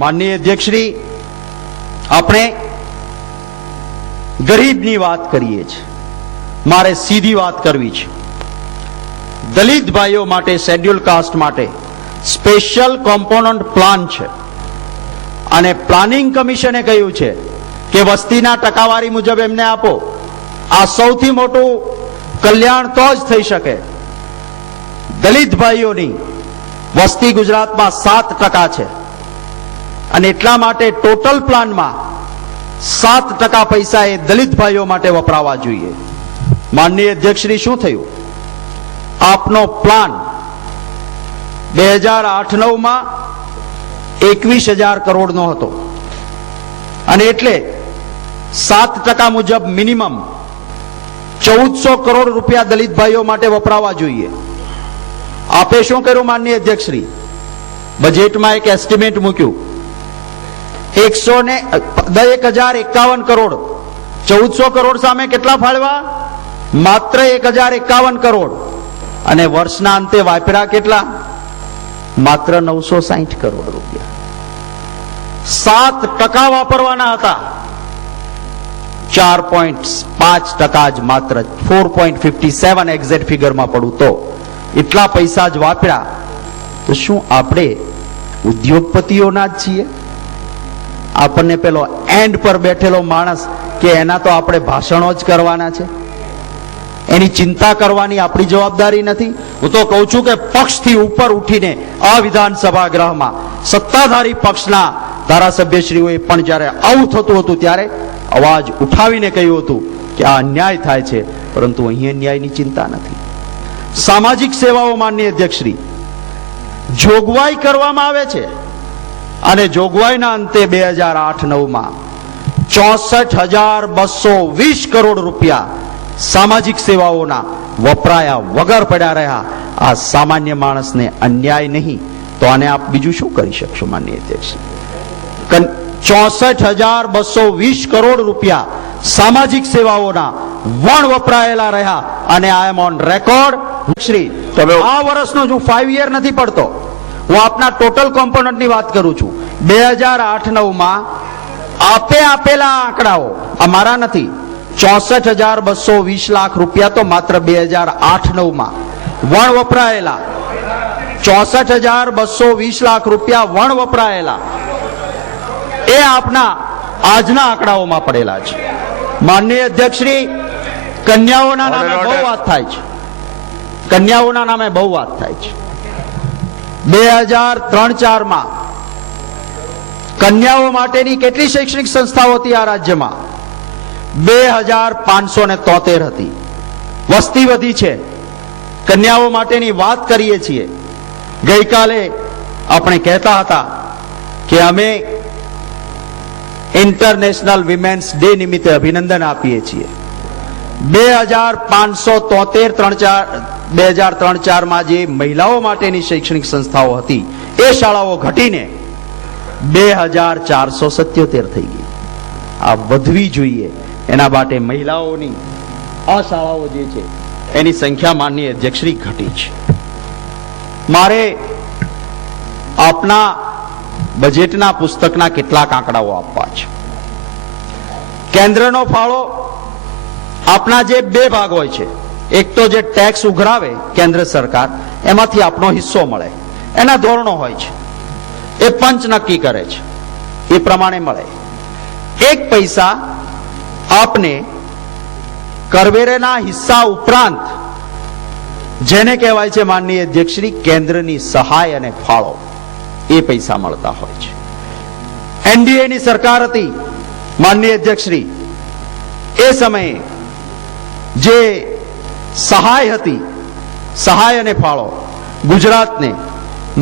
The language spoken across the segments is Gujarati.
માનનીય અધ્યક્ષશ્રી, આપણે ગરીબની વાત કરીએ છીએ, મારે સીધી વાત કરવી છે. દલિત ભાઈઓ માટે, શેડ્યુલ કાસ્ટ માટે સ્પેશિયલ કોમ્પોનન્ટ પ્લાન છે અને પ્લાનિંગ કમિશને કહ્યું છે કે વસ્તીના ટકાવારી મુજબ એમને આપો. આ સૌથી મોટું કલ્યાણ તો જ થઈ શકે. દલિત ભાઈઓની વસ્તી ગુજરાતમાં 7% છે અને એટલા માટે ટોટલ પ્લાનમાં 7% પૈસા એ દલિત ભાઈઓ માટે વપરાવા જોઈએ. માનનીય અધ્યક્ષશ્રી, શું થયું? આપનો પ્લાન 2008-9માં 21,000 કરોડનો હતો અને એટલે 7% મુજબ મિનિમમ 1400 કરોડ રૂપિયા દલિત ભાઈઓ માટે વપરાવા જોઈએ. આપે શું કર્યું માનનીય અધ્યક્ષશ્રી? બજેટમાં એક એસ્ટિમેટ મૂક્યું 1,051 કરોડ. 1400 કરોડ સામે કેટલા ફાળવા? માત્ર 1,051 કરોડ. અને વર્ષના અંતે વાપર્યા કેટલા? માત્ર 960 કરોડ રૂપિયા. 7% વાપરવાના હતા, 4.5% જ માત્ર, 4.57 એક્ઝેક્ટ ફિગરમાં પડું તો એટલા પૈસા જ વાપર્યા. તો શું આપણે ઉદ્યોગપતિઓના જ છીએ? આપણને પેલો એન્ડ પર બેઠેલો માણસ કે એના તો આપણે ભાષણો જ કરવાના છે, એની ચિંતા કરવાની આપણી જવાબદારી નથી? હું તો કહું છું કે પક્ષથી ઉપર ઉઠીને આ વિધાનસભા ગૃહમાં સત્તાધારી પક્ષના ધારાસભ્યશ્રીઓએ પણ જ્યારે આવું થતું હતું ત્યારે અવાજ ઉઠાવીને કહ્યું હતું કે આ અન્યાય થાય છે, પરંતુ અહીં અન્યાયની ચિંતા નથી. સામાજિક સેવાઓ માનનીય અધ્યક્ષશ્રી, જોગવાઈ કરવામાં આવે છે અને જોગવાઈના અંતે 2008-9માં 64,220 કરોડ રૂપિયા સામાજિક સેવાઓના વપરાયા વગર પડ્યા રહ્યા. આ સામાન્ય માણસને અન્યાય નહીં તો આને આપ બીજું શું કરી શકશો માનનીય અધ્યક્ષ? 64,220 કરોડ રૂપિયા સામાજિક સેવાઓના વણ વપરાયેલા રહ્યા અને આઈ એમ ઓન રેકોર્ડ. શ્રી, આ વર્ષનો હું 5 યર નથી પડતો, હું આપના ટોટલ કોમ્પોનન્ટની વાત કરું છું. 2008-9માં આપે આપેલા આંકડાઓ આ મારા નથી. 64,220 લાખ રૂપિયા તો માત્ર 2008-9માં વણ વપરાયેલા. 64,220 લાખ રૂપિયા વણ વપરાયેલા એ આપના આજના આંકડાઓમાં પડેલા છે. માનનીય અધ્યક્ષશ્રી, કન્યાઓના નામે બહુ વાત થાય છે, કન્યાઓના નામે બહુ વાત થાય છે. 2003-4માં કન્યાઓ માટેની કેટલી શૈક્ષણિક સંસ્થાઓ હતી આ રાજ્યમાં? 2,573 હતી. વસ્તી વધી છે, કન્યાઓ માટેની વાત કરીએ છીએ. ગઈકાલે આપણે કહેતા હતા કે અમે ઇન્ટરનેશનલ વિમેન્સ ડે નિમિત્તે અભિનંદન આપીએ છીએ. 2003-4માં જે મહિલાઓ માટેની શૈક્ષણિક સંસ્થાઓ હતી એ શાળાઓ ઘટીને 2,477 થઈ ગઈ. આ વધવી જોઈએ. એના માટે મહિલાઓની આ શાળાઓ જે છે એની સંખ્યા માનનીય અધ્યક્ષશ્રી ઘટી છે. મારે આપના બજેટના પુસ્તકના કેટલાક આંકડાઓ આપવા છે. કેન્દ્રનો ફાળો આપના જે 2 ભાગ હોય છે, એક તો જે ટેક્સ ઉઘરાવે કેન્દ્ર સરકાર, એમાંથી આપનો હિસ્સો મળે, એના ધોરણો હોય છે, એ પંચ નક્કી કરે છે, એ પ્રમાણે મળે. 1 પૈસા આપને કરવેરાના હિસ્સા ઉપરાંત જેને કહેવાય છે માનનીય અધ્યક્ષશ્રી કેન્દ્રની સહાય અને ફાળો, એ પૈસા મળતા હોય છે. એનડીએની સરકાર હતી માનનીય અધ્યક્ષશ્રી, એ સમયે જે સહાય હતી, સહાય અને ફાળો ગુજરાતને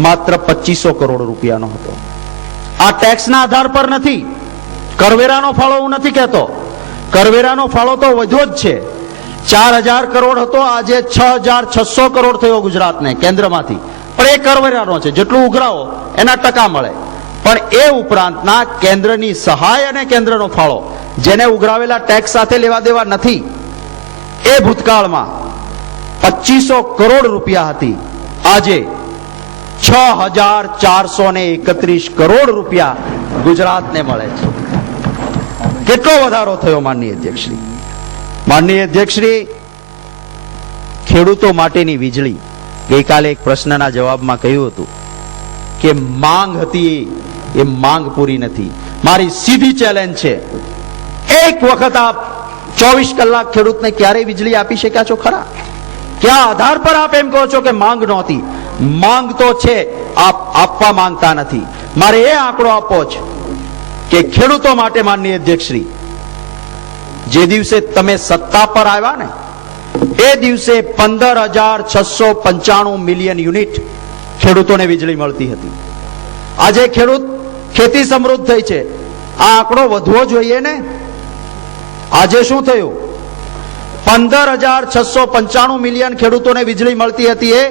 માત્ર 2500 કરોડ રૂપિયાનો હતો. આ ટેક્સના આધાર પર નથી. કરવેરાનો ફાળો હું નથી કહેતો, કરવેરાનો ફાળો તો વધ્યો જ છે. 4,000 કરોડ હતો, આજે 6,600 કરોડ થયો ગુજરાતને કેન્દ્રમાંથી. પણ એ કરવેરાનો છે, જેટલું ઉઘરાવો એના ટકા મળે. પણ એ ઉપરાંતના કેન્દ્રની સહાય અને કેન્દ્રનો ફાળો જેને ઉઘરાવેલા ટેક્સ સાથે લેવા દેવા નથી, એ ભૂતકાળમાં 2500 કરોડ રૂપિયા હતી. આજે 6,431 કરોડ રૂપિયા ગુજરાતને મળે છે. કેટલો વધારો થયો માનનીય અધ્યક્ષશ્રી? માનનીય અધ્યક્ષશ્રી, ખેડૂતો માટેની વીજળી ગઈકાલે એક પ્રશ્નના જવાબમાં કહ્યું હતું કે માંગ હતી એ માંગ પૂરી નથી. મારી સીધી ચેલેન્જ છે, એક વખત આપ 24 કલાક ખેડૂતને ક્યારેય વીજળી આપી શક્યા છો ખરા? ક્યાં આધાર પર આપ એમ કહો છો કે માંગ નહોતી? માંગ તો છે, આપ આપવા માંગતા નથી. મારે એ આંકડો આપવો છે કે ખેડૂતો માટે માનનીય અધ્યક્ષશ્રી, જે દિવસે તમે સત્તા પર આવ્યા ને એ દિવસે 15,695 મિલિયન યુનિટ ખેડૂતોને વીજળી મળતી હતી. આજે ખેતી સમૃદ્ધ થઈ છે, આ આંકડો વધવો જોઈએ ને. આજે શું થયું? 15,695 મિલિયન ખેડૂતોને વીજળી મળતી હતી, એ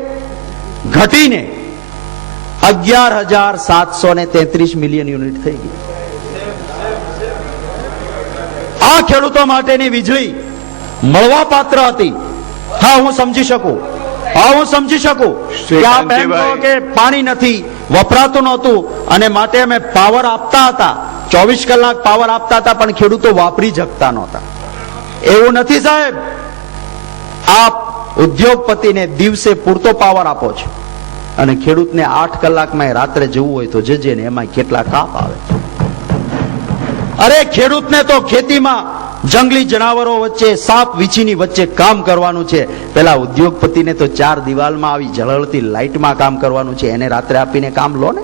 ઘટીને 11,733 મિલિયન યુનિટ થઈ ગઈ. આ ખેડૂતો માટેની વીજળી મળવા પાત્ર હતી. હા, હું સમજી શકું કે આપ એમ કહો કે પાણી નથી, વપરાતું નહોતું અને માટે અમે પાવર આપતા હતા, 24 કલાક પાવર આપતા હતા, પણ ખેડૂતો વાપરી શકતા નહોતા. એવું નથી સાહેબ. આપ ઉદ્યોગપતિને દિવસે પૂરતો પાવર આપો છો અને ખેડૂતને 8 કલાકમાં રાત્રે જવું હોય તો જજે ને એમાં કેટલા કાપ આવે. અરે ખેડૂતને તો ખેતીમાં જંગલી જનાવરો વચ્ચે, સાપ વીછીની વચ્ચે કામ કરવાનું છે. પેલા ઉદ્યોગપતિને તો 4 દિવાલમાં આવી ઝળહળતી લાઇટમાં કામ કરવાનું છે. એને રાત્રે આપીને કામ લો ને.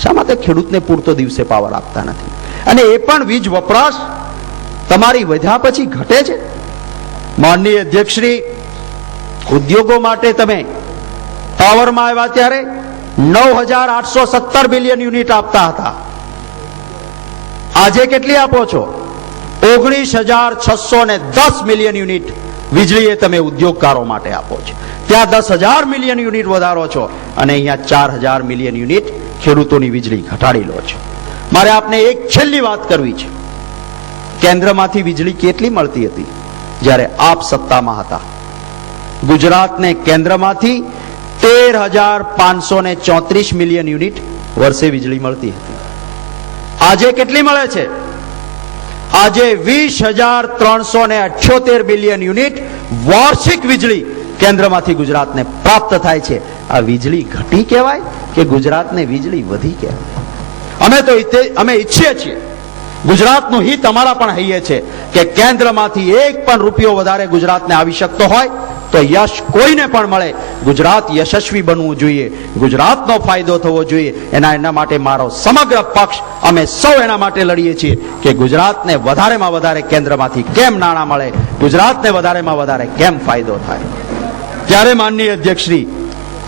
શા માટે ખેડૂતને પૂરતો દિવસે પાવર આપતા નથી? અને એ પણ વીજ વપરાશ તમારી વધ્યા પછી ઘટે છે. માનનીય અધ્યક્ષશ્રી, ઉદ્યોગો માટે તમે પાવરમાં આવ્યા ત્યારે 9,817 બિલિયન યુનિટ આપતા હતા. આજે કેટલી આપો છો? 19,610 મિલિયન યુનિટ વીજળી તમે ઉદ્યોગકારો માટે આપો છો. ત્યાં 10,000 મિલિયન યુનિટ વધારો છો અને અહીંયા 4,000 મિલિયન યુનિટ ખેડૂતોની વીજળી ઘટાડી લો છો. મારે આપને એક છેલ્લી વાત કરવી છે. કેન્દ્રમાંથી વીજળી કેટલી મળતી હતી જ્યારે આપ સત્તામાં હતા? ગુજરાતને કેન્દ્રમાંથી 13,534 મિલિયન યુનિટ વર્ષે વીજળી મળતી હતી. આજે કેટલી મળે છે? આજે 20,378 બિલિયન યુનિટ વાર્ષિક વીજળી કેન્દ્રમાંથી ગુજરાતને પ્રાપ્ત થાય છે. આ વીજળી ઘટી કહેવાય કે ગુજરાતને વીજળી વધી કહેવાય? અમે ઈચ્છીએ છીએ, ગુજરાતનું હિત અમારા પણ હૈયે છે કે કેન્દ્રમાંથી એક પણ રૂપિયો વધારે ગુજરાતને આવી શકતો હોય તો યશ કોઈને પણ મળે. ગુજરાત યશસ્વી બનવું જોઈએ, ગુજરાતનો ફાયદો થવો જોઈએ. એના માટે મારો સમગ્ર પક્ષ, અમે સૌ એના માટે લડીએ છીએ કે ગુજરાતને વધારેમાં વધારે કેન્દ્રમાંથી કેમ નાણાં મળે, ગુજરાતને વધારેમાં વધારે કેમ ફાયદો થાય. ત્યારે માનનીય અધ્યક્ષશ્રી,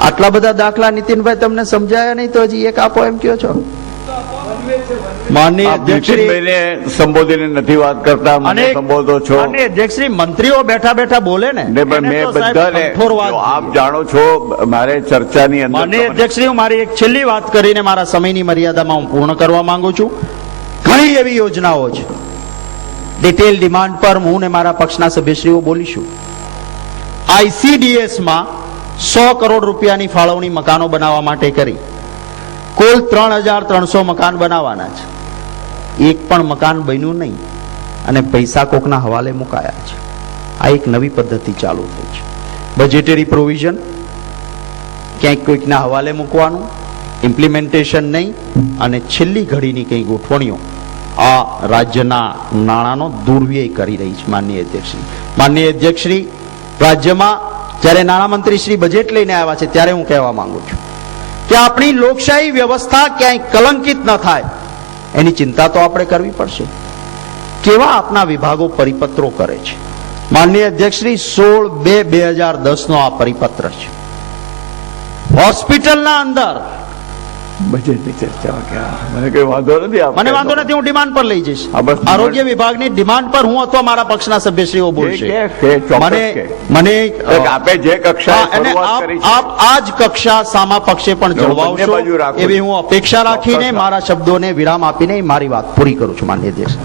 આટલા બધા દાખલા નીતિનભાઈ તમને સમજાયા નહીં તો હજી એક આપો એમ કહો છો? માનનીય અધ્યક્ષશ્રી, સંબોધીને નથી વાત કરતા, મને સંબોધો છો. માનનીય અધ્યક્ષશ્રી, મંત્રીઓ બેઠા બેઠા બોલે ને. મેં બધાને, આપ જાણો છો, મારે ચર્ચાની અંદર. માનનીય અધ્યક્ષશ્રી, હું મારી એક છેલ્લી વાત કરીને મારા સમયની મર્યાદામાં હું પૂર્ણ કરવા માંગુ છું. ઘણી એવી યોજનાઓ છે, ડિટેલ ડિમાન્ડ પર હું ને મારા પક્ષના સભ્યશ્રીઓ બોલીશું. ICDS માં 100 કરોડ રૂપિયાની ફાળવણી મકાનો બનાવવા માટે કરી. કુલ 3,300 મકાન બનાવવાના છે. એક પણ મકાન બન્યું નહીં અને પૈસા કોકના હવાલે મુકાયા છે. આ એક નવી પદ્ધતિ ચાલુ થઈ છે. બજેટરી પ્રોવિઝન ક્યાંક કોઈકના હવાલે મૂકવાનું, ઇમ્પ્લિમેન્ટેશન નહીં અને છેલ્લી ઘડીની કંઈ ગોઠવણીઓ આ રાજ્યના નાણાંનો દુર્વ્યય કરી રહી છે. માનનીય અધ્યક્ષશ્રી, રાજ્યમાં જ્યારે નાણામંત્રી શ્રી બજેટ લઈને આવ્યા છે ત્યારે હું કહેવા માંગુ છું કે આપણી લોકશાહી વ્યવસ્થા ક્યાંય કલંકિત ન થાય એની ચિંતા તો આપણે કરવી પડશે. કેવા આપના વિભાગો પરિપત્રો કરે છે? માનનીય અધ્યક્ષશ્રી, 16/2/2010 નો આ પરિપત્ર છે. હોસ્પિટલના અંદર બજેટની ચર્ચા મને કઈ વાંધો નથી. મને વાંધો નથી, હું ડિમાન્ડ પર લઈ જઈશ. આરોગ્ય વિભાગની ડિમાન્ડ પર હું અથવા મારા પક્ષના સભ્યશ્રીઓ બોલશે. મને આપે જે કક્ષા આપ આ જ કક્ષા સામા પક્ષે પણ જળવાવશો એવી હું અપેક્ષા રાખીને મારા શબ્દોને વિરામ આપીને મારી વાત પૂરી કરું છું. માનનીય અધ્યક્ષ.